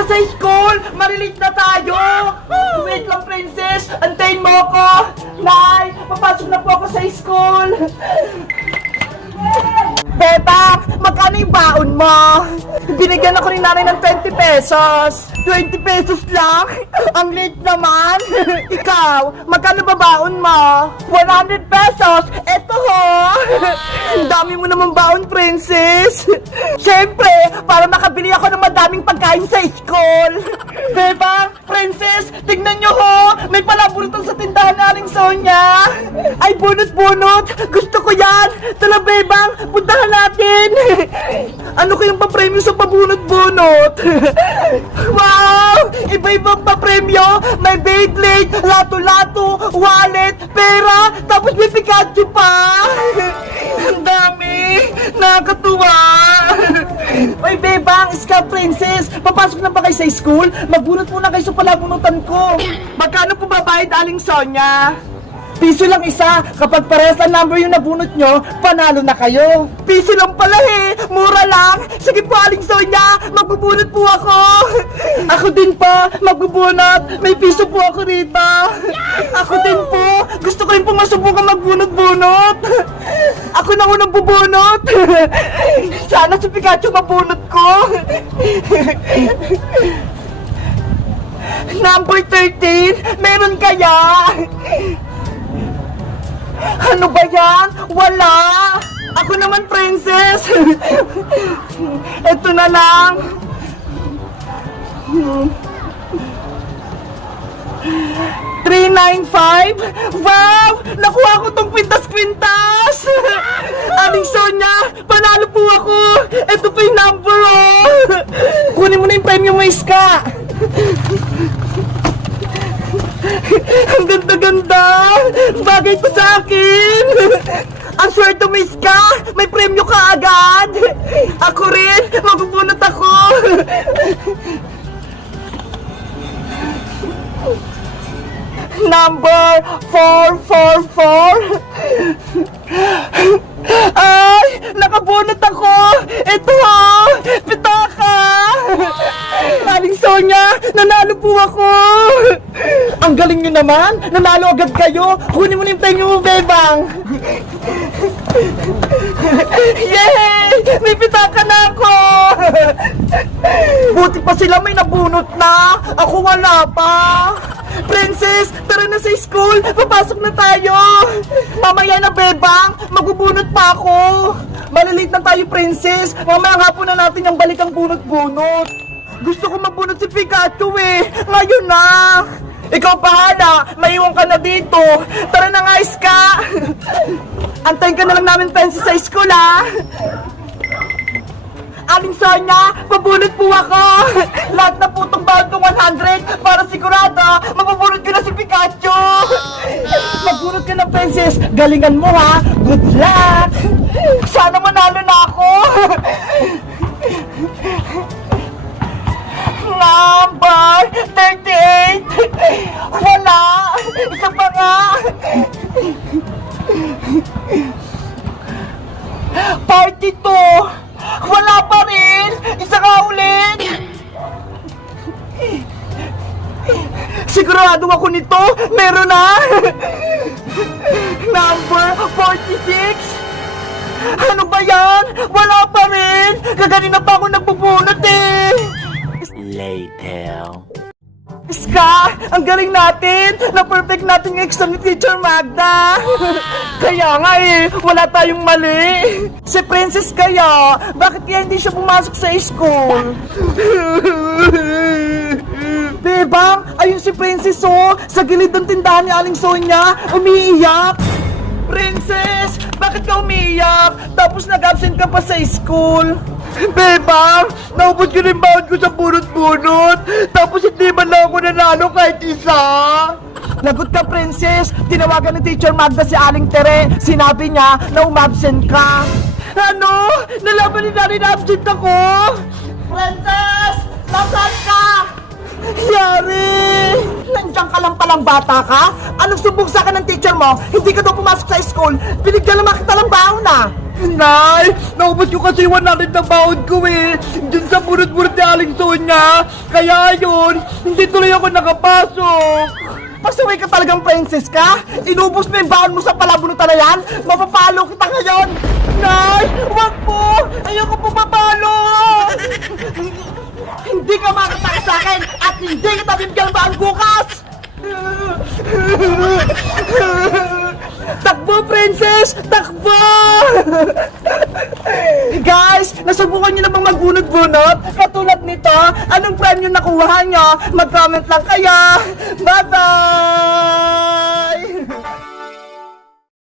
na sa school! Marilit na tayo! Wait lang, princess! Antayin mo ako! Nay! Papasok na po ako sa school! Bebang! Magkano yung baon mo? Binigyan ako ni nanay ng 20 pesos! 20 pesos lang? Ang late naman! Ikaw, magkano ba baon mo? 100 pesos! Eto ho! Ang dami mo naman baon, princess! Siyempre, para makabili ako ng madaming pagkain sa school! Bebang! Princess! Tignan nyo ho! May palabunutan sa tindahan na Aling Sonya! Ay, bunot-bunot! Gusto ko yan! Tala, Bebang! Puntahan natin! Ano kayang papremyo sa pabunot-bunot? wow! Iba-ibang papremyo! May Beyblade, lato-lato, wallet, pera, tapos may Pikachu pa! Ang dami! Nakakatuwa! Oy, Bebang, Ska Princess, papasok na ba kayo sa school? Magbunot muna kayo sa palabunutan ko. Magkano po babayad, Aling Sonya? Piso lang isa. Kapag parehas ang number yung nabunot nyo, panalo na kayo. Piso lang pala eh. Mura lang. Sige po, Aling Sonya. Magbubunot po ako. Ako din po. Magbubunot. May piso po ako rito. Ako din po. Gusto ko rin po masubukan magbunot-bunot. Ako na unang bubunot. Sana si Pikachu mabunot ko. Number 13, meron princess! Ito na lang! Three nine five? Wow! Nakuha ko tong kwintas-kwintas! Aling Sonya, panalo po ako! Ito po yung number, oh! Kunin mo na yung premyo mo, Iska! Ang ganda-ganda! Bagay pa sa akin! Ang swerte mo, Iska! May premyo ka agad! Ako rin! Magbubunot ako! Number 444 Ay! Nakabunot ako! Ito ha! Pitaka! Aling Sonya! Nanalo po ako! Ang galing nyo naman! Nanalo agad kayo! Kunin mo na yung penyo mo, Bebang! Yay! May pitaka na ako! Buti pa sila may nabunot na! Ako wala pa! Princess, tara na sa school! Papasok na tayo! Mamaya na, Bebang! Magbubunot pa ako! Malilate na tayo, Princess! Mamaya po na natin yung balikang bunot-bunot! Gusto ko mabunot si Pikachu eh! Ngayon na! Ikaw bahala! Maiwan ka na dito! Tara na nga, Iska! Antayin ka na lang namin, Princess, sa school, ah! Aling Sonya, pabunot po ako! Lahat na po itong bawat ng 100 para sigurado, mabubunot ko na si Pikachu! Magbunot ka na, Princess! Galingan mo, ha! Good luck! Sana manalo na ako! Number 38! Wala! Isa pa nga! Party to! Wala pa rin! Isa ka ulit! Sigurado ako nito! Meron na! Number 46! Ano ba yan? Wala pa rin! Kaganina pa ako nagbubunot eh! Later. Ska! Ang galing natin! Na-perfect natin yung exam ni Teacher Magda! kaya nga eh, wala tayong mali! Si Princess kaya, bakit kaya hindi siya pumasok sa school? Bebang, ayun si Princess oh! Sa gilid ng tindahan ni Aling Sonya, umiiyak! Princess, bakit ka umiiyak? Tapos nag-absent ka pa sa school. Bebang, ko rin bawat ko sa bunot-bunot. Tapos hindi man lang ako nanalo kahit isa. Lagot ka, Princess. Tinawagan ni Teacher Magda si Aling Tere. Sinabi niya na umabsent ka. Ano? Nalaman ni Daddy na absent ako? Princess! Nasaan ka? Yari! Nandiyan ka lang palang bata ka? Anong subok sa akin ng teacher mo? Hindi ka daw pumasok sa school. Binigyan naman kita lang baon na. Nay, naubos ko kasi 100 na baon ko eh. Diyan sa burot-burot ni Aling Sonya. Kaya yun, hindi tuloy ako nakapasok. Pasaway ka talagang princess ka? Inubos mo yung baon mo sa palabunutan na yan? Mapapalo kita ngayon! Nay, wag po! Ayoko po mapalo! hindi ka makataka sa akin at hindi kita bibigyan ng baon bukas! Takbo, princess! Takbo! Guys, nasubukan nyo na bang magunot-gunot? Katulad nito, anong premyo nakuha nyo? Mag-comment lang kayo! Bye-bye!